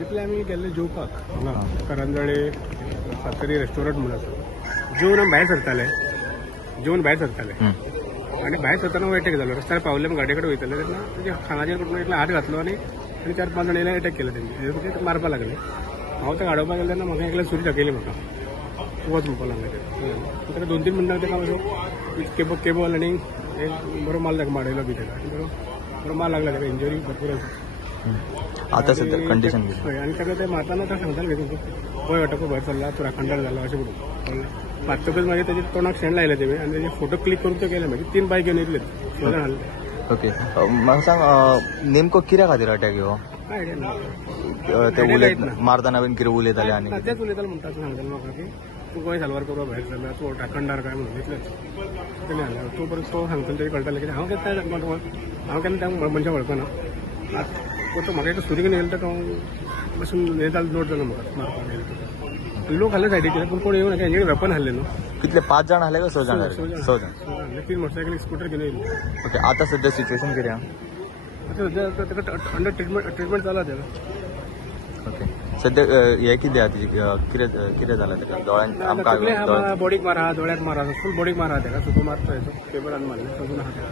इतले आम्ही गेल्ले जेवपाक हांगा करंजळे सातेरी रेस्टॉरंट म्हणून आसा. जेवन आमी भायर सरताले आनी भायर सरतना अटॅक जालो. रस्त्यार पावले गाडये कडेन वयताले तेन्ना तेजे खानाचेर कुठून एकलो हात घातलो आनी 4-5 जाण येयले अटॅक केलो तेंचे. ते मारपाक लागले. हांव ते गाडोवपाक गेले तेन्ना म्हाका एकल्या सुरी दाखयली म्हाका वच म्हणपाक लागले. ताका 2-3 मिनटां ताका मातसो केबल आनी एक बरो माल ताका मारयलो बी ताका बरो माल लागला ताका इंजरी भरपूर आसा. आता सध्या कंडिशन आणि सगळं ते मारताना तर सांगताले तुमचं होय वाटप भायर सरला तो राखणदार झाला अशें म्हणून मारतकच मागीर त्याच्या तोंडाक शेण लायले तेमी आनी तेजे फोटो क्लिक करून ते केले मागीर 3 बायक घेवन येतले शोधान हाडले. ओके म्हाका सांग नेमको कित्या खातीर अटॅक ह्यो काय आयडिया ना ते उलयत मारतना बीन कितें उलयताले आनी तेच उलयताले म्हणटा असं सांगताले म्हाका की तूं गोंय सालवार करपा भायर सरला तूं राखणदार काय म्हणून इतलेंच तेणे हाडले. तो परत तो सांगतना तेजे कळटालें की हांव केन्ना त्या मनशाक वळखना. तो म्हाका एक सुरी घेवन येयलो ताका हांव बसून हे जालें नोट जालो म्हाका मारपाक येयलो. लोक हाडले सायडीचेर पूण कोण येवं ना हेंचे वेपन हाडले न्हू. कितले 5 जाण आले का 6 जाण आले? 6 जाण. 3 मोटरसायकल स्कूटर घेवन येयले. ओके आता सध्या सिच्युएशन कितें आहा? आता सध्या ताका अंडर ट्रिटमेंट चालू आसा ताका. ओके सध्या हे कितें आहा तेजे कितें जालां ताका दोळ्यान आमकां बॉडीक मार आहा दोळ्याक मार आहा फूल बॉडीक मार आहा ताका सुको मारता हेचो पेपरान मारले अजून आहा ताका.